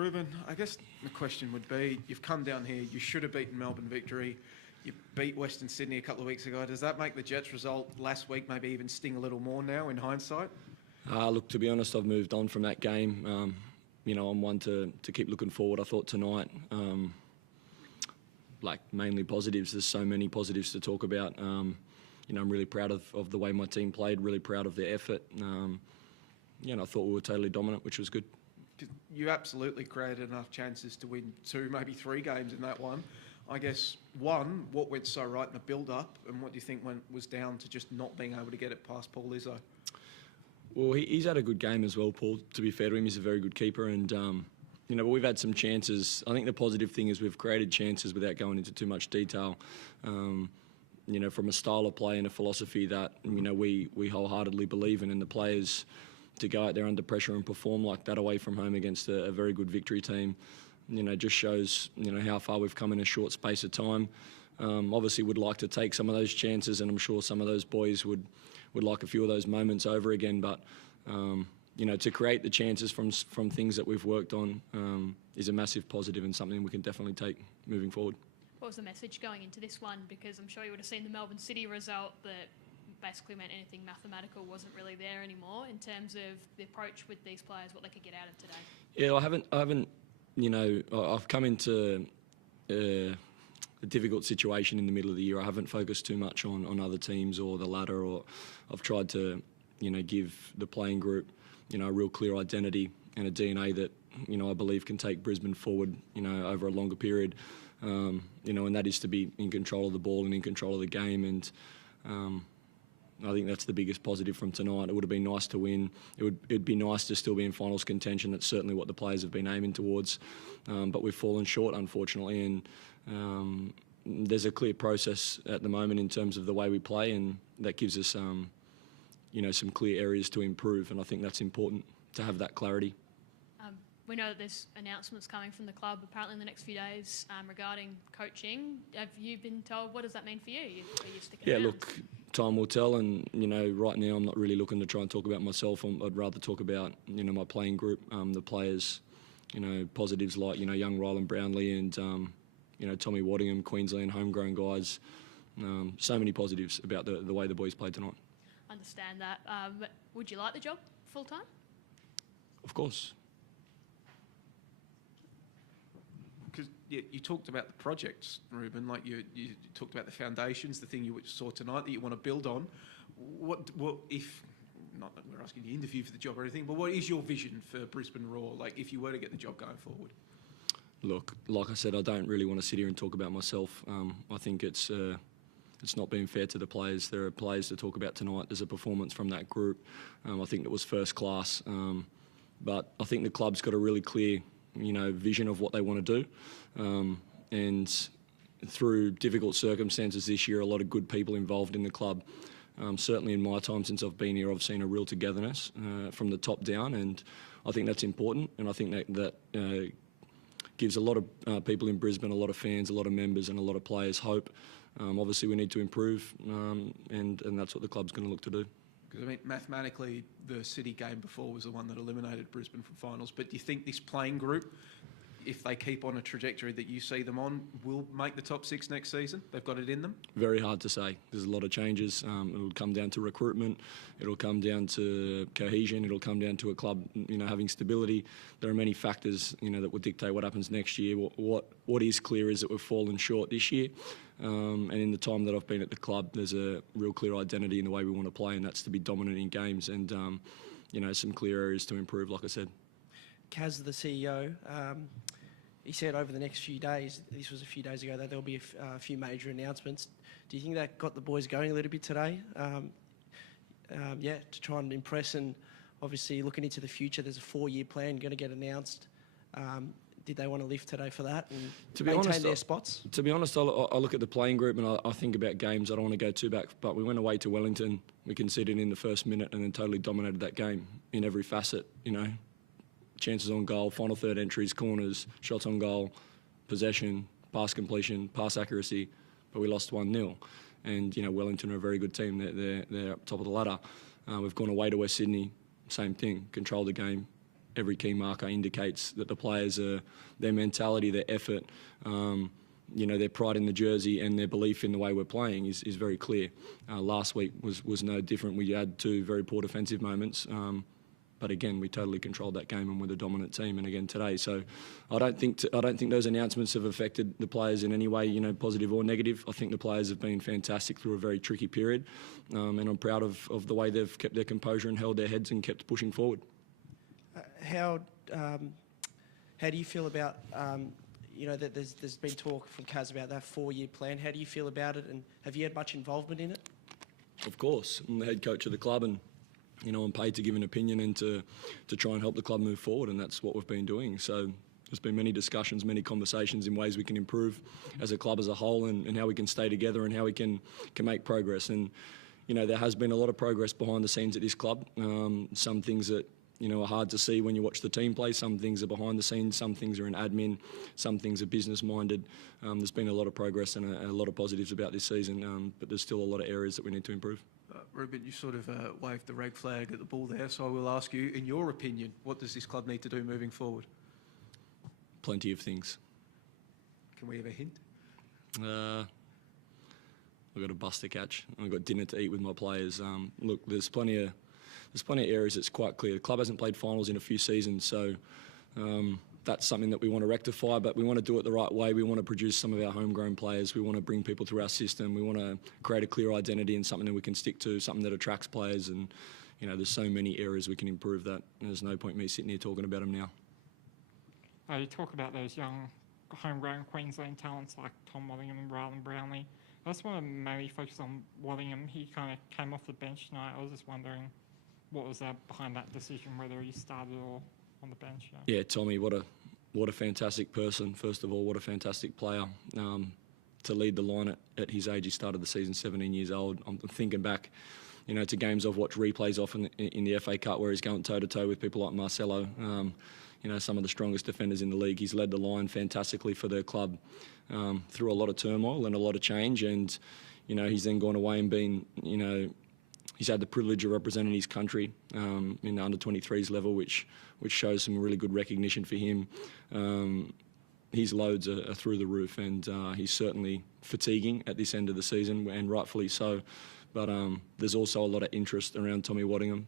Ruben, I guess the question would be, you've come down here, you should have beaten Melbourne Victory, you beat Western Sydney a couple of weeks ago. Does that make the Jets result last week maybe even sting a little more now in hindsight? Look, to be honest, I've moved on from that game. You know, I'm one to keep looking forward. I thought tonight, mainly positives. There's so many positives to talk about. You know, I'm really proud of the way my team played, really proud of their effort. Yeah, and I thought we were totally dominant, which was good. You absolutely created enough chances to win 2, maybe 3 games in that one. I guess, one, what went so right in the build-up, and what do you think was down to just not being able to get it past Paul Izzo? Well, he's had a good game as well, Paul. To be fair to him, he's a very good keeper, and you know, but we've had some chances. I think the positive thing is we've created chances without going into too much detail. You know, from a style of play and a philosophy that, you know, we wholeheartedly believe in, and the players to go out there under pressure and perform like that away from home against a very good Victory team, you know, just shows, you know, how far we've come in a short space of time. Obviously would like to take some of those chances, and I'm sure some of those boys would like a few of those moments over again, but you know, to create the chances from things that we've worked on is a massive positive and something we can definitely take moving forward. What was the message going into this one? Because I'm sure you would have seen the Melbourne City result that basically meant anything mathematical wasn't really there anymore in terms of the approach with these players, what they could get out of today. Yeah, I haven't. You know, I've come into a difficult situation in the middle of the year. I haven't focused too much on other teams or the ladder, or I've tried to, you know, give the playing group, you know, a real clear identity and a DNA that, you know, I believe can take Brisbane forward, you know, over a longer period. You know, and that is to be in control of the ball and in control of the game, and I think that's the biggest positive from tonight. It would have been nice to win. It'd be nice to still be in finals contention. That's certainly what the players have been aiming towards, but we've fallen short, unfortunately, and there's a clear process at the moment in terms of the way we play, and that gives us, you know, some clear areas to improve, and I think that's important to have that clarity. We know that there's announcements coming from the club apparently in the next few days regarding coaching. Have you been told, what does that mean for you? Are you sticking around? Look, time will tell, and, you know, right now I'm not really looking to try and talk about myself. I'd rather talk about, you know, my playing group, the players, you know, positives like, you know, young Ryland Brownlee and, you know, Tommy Waddingham, Queensland homegrown guys. So many positives about the way the boys played tonight. Understand that. But would you like the job full time? Of course. Because you talked about the projects, Ruben, like you talked about the foundations, the thing you saw tonight that you want to build on. What if, not that we're asking you to interview for the job or anything, but what is your vision for Brisbane Roar, like if you were to get the job going forward? Look, like I said, I don't really want to sit here and talk about myself. I think it's not being fair to the players. There are players to talk about tonight. There's a performance from that group. I think it was first class. But I think the club's got a really clear, you know, vision of what they want to do, and through difficult circumstances this year, a lot of good people involved in the club. Certainly in my time since I've been here, I've seen a real togetherness from the top down, and I think that's important, and I think that gives a lot of people in Brisbane, a lot of fans, a lot of members and a lot of players hope. Obviously we need to improve, and that's what the club's going to look to do. Because, I mean, mathematically, the City game before was the one that eliminated Brisbane from finals. But do you think this playing group, if they keep on a trajectory that you see them on, will make the top 6 next season? They've got it in them? Very hard to say. There's a lot of changes. It'll come down to recruitment. It'll come down to cohesion. It'll come down to a club, you know, having stability. There are many factors, you know, that will dictate what happens next year. What is clear is that we've fallen short this year. And in the time that I've been at the club, there's a real clear identity in the way we want to play, and that's to be dominant in games, and you know, some clear areas to improve, like I said. Kaz, the CEO, he said over the next few days, this was a few days ago, that there'll be a few major announcements. Do you think that got the boys going a little bit today? Yeah, to try and impress, and obviously looking into the future, there's a 4-year plan going to get announced. Did they want to lift today for that and to maintain honest, their spots? To be honest, I look at the playing group and I think about games. I don't want to go too back, but we went away to Wellington. We conceded in the first minute and then totally dominated that game in every facet, you know. Chances on goal, final third entries, corners, shots on goal, possession, pass completion, pass accuracy, but we lost 1-0. And, you know, Wellington are a very good team. They're up top of the ladder. We've gone away to West Sydney, same thing, control the game, every key marker indicates that the players are, their mentality, their effort, their pride in the jersey and their belief in the way we're playing is very clear. Last week was no different. We had 2 very poor defensive moments, but again, we totally controlled that game and we're the dominant team. And again today, so I don't think those announcements have affected the players in any way, positive or negative. I think the players have been fantastic through a very tricky period, and I'm proud of the way they've kept their composure and held their heads and kept pushing forward. How do you feel about that there's been talk from Kaz about that 4-year plan? How do you feel about it, and have you had much involvement in it? Of course, I'm the head coach of the club, and I'm paid to give an opinion and to try and help the club move forward, and that's what we've been doing. So there's been many discussions, many conversations in ways we can improve as a club as a whole, and how we can stay together and how we can make progress. And there has been a lot of progress behind the scenes at this club. Some things that are hard to see when you watch the team play. Some things are behind the scenes, some things are in admin, some things are business minded. There's been a lot of progress and a lot of positives about this season, but there's still a lot of areas that we need to improve. Ruben, you sort of waved the red flag at the bull there, so I will ask you, in your opinion, what does this club need to do moving forward? Plenty of things. Can we have a hint? I've got a bus to catch. I've got dinner to eat with my players. Look, there's plenty of areas that's quite clear. The club hasn't played finals in a few seasons, so that's something that we want to rectify, but we want to do it the right way. We want to produce some of our homegrown players. We want to bring people through our system. We want to create a clear identity and something that we can stick to, something that attracts players. And, there's so many areas we can improve that. And there's no point me sitting here talking about them now. You talk about those young homegrown Queensland talents like Tom Waddingham and Rylan Brownlee. I just want to mainly focus on Waddingham. He kind of came off the bench tonight. I was just wondering what was behind that decision, whether he started or on the bench? Yeah, Tommy, what a fantastic person. First of all, what a fantastic player. To lead the line at his age, he started the season 17 years old. I'm thinking back, to games I've watched replays off in the FA Cup where he's going toe-to-toe with people like Marcelo, some of the strongest defenders in the league. He's led the line fantastically for the club through a lot of turmoil and a lot of change. And, he's then gone away and been, he's had the privilege of representing his country in the under-23s level, which shows some really good recognition for him. His loads are through the roof, and he's certainly fatiguing at this end of the season, and rightfully so. But there's also a lot of interest around Tommy Waddingham.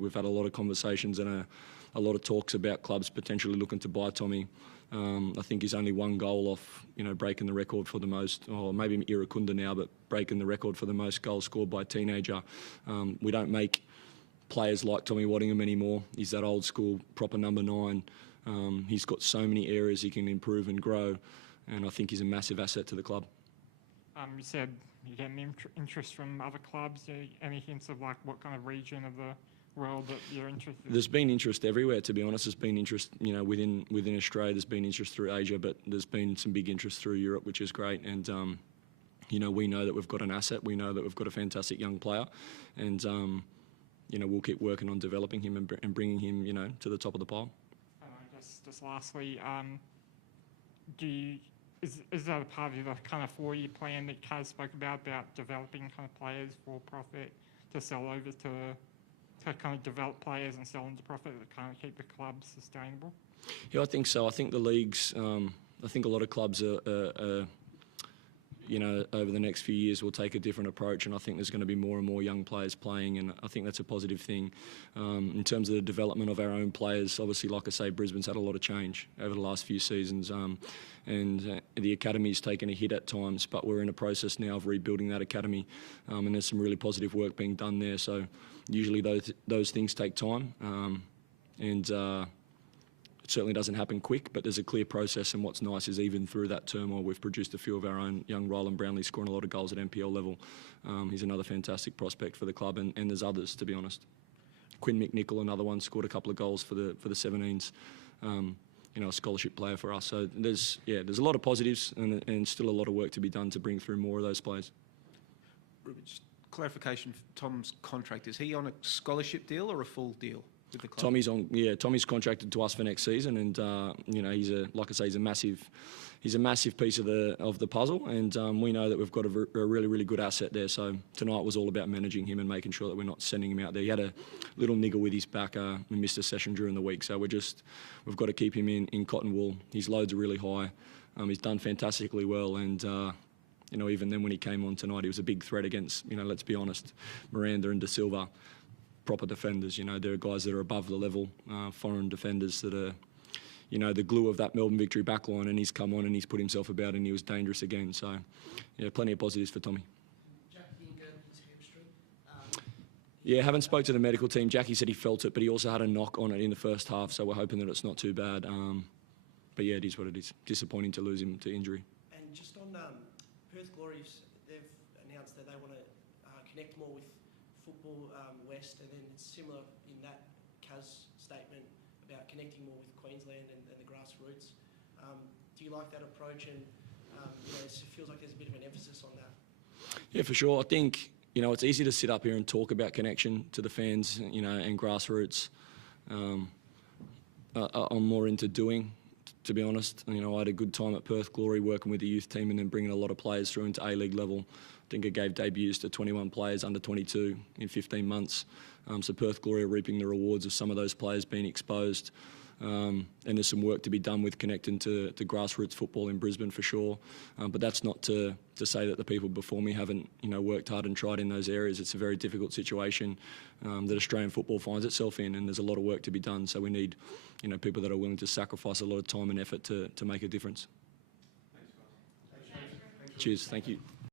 We've had a lot of conversations and a lot of talks about clubs potentially looking to buy Tommy. I think he's only 1 goal off, breaking the record for the most, or maybe Irakunda now, but breaking the record for the most goals scored by a teenager. We don't make players like Tommy Waddingham anymore. He's that old school, proper number 9. He's got so many areas he can improve and grow, and I think he's a massive asset to the club. You said you're getting interest from other clubs. Any hints of what kind of region of the world that you're interested in? There's been interest everywhere, to be honest. There's been interest, within Australia. There's been interest through Asia, but there's been some big interest through Europe, which is great. And, we know that we've got an asset. We know that we've got a fantastic young player. And, we'll keep working on developing him and bringing him, to the top of the pile. Just lastly, is that a part of the kind of 4-year plan that Kaz spoke about developing kind of players for profit to sell over to kind of develop players and sell them to profit to kind of keep the club sustainable? Yeah, I think so. I think the leagues, I think a lot of clubs are over the next few years will take a different approach, and I think there's going to be more and more young players playing, and I think that's a positive thing. In terms of the development of our own players, obviously, like I say, Brisbane's had a lot of change over the last few seasons, and the academy's taken a hit at times, but we're in a process now of rebuilding that academy, and there's some really positive work being done there. So usually those things take time, and it certainly doesn't happen quick, but there's a clear process, and what's nice is even through that turmoil, we've produced a few of our own. Young Rylan Brownlee scoring a lot of goals at NPL level. He's another fantastic prospect for the club, and there's others, to be honest. Quinn McNichol, another one, scored a couple of goals for the 17s. A scholarship player for us. So there's a lot of positives and still a lot of work to be done to bring through more of those players. Ruben, just clarification, Tom's contract, is he on a scholarship deal or a full deal? with the club? Tommy's contracted to us for next season, and you know, he's a massive piece of the puzzle, and we know that we've got a really good asset there. So tonight was all about managing him and making sure that we're not sending him out there. He had a little niggle with his back. We missed a session during the week, so we've got to keep him in cotton wool. His loads are really high. He's done fantastically well, and you know, even then when he came on tonight, he was a big threat against, you know, let's be honest, Miranda and De Silva, proper defenders. You know, there are guys that are above the level, foreign defenders that are, you know, the glue of that Melbourne Victory backline, and he's come on and he's put himself about and he was dangerous again. So, yeah, plenty of positives for Tommy. Jackie Ingham, his hamstring. Yeah, haven't spoke to the medical team. Jackie said he felt it, but he also had a knock on it in the first half, so we're hoping that it's not too bad. But yeah, it is what it is. Disappointing to lose him to injury. And just on Perth Glory, they've announced that they want to connect more with Football West, and then it's similar in that Kaz statement about connecting more with Queensland and the grassroots. Do you like that approach? And you know, it feels like there's a bit of an emphasis on that. Yeah, for sure. I think, you know, it's easy to sit up here and talk about connection to the fans, you know, and grassroots. I'm more into doing, to be honest. You know, I had a good time at Perth Glory working with the youth team and then bringing a lot of players through into A-League level. I think it gave debuts to 21 players under 22 in 15 months. So Perth Glory are reaping the rewards of some of those players being exposed. And there's some work to be done with connecting to grassroots football in Brisbane for sure. But that's not to say that the people before me haven't, you know, worked hard and tried in those areas. It's a very difficult situation that Australian football finds itself in, and there's a lot of work to be done. So we need, you know, people that are willing to sacrifice a lot of time and effort to make a difference. Thanks, guys. Cheers. Thank you.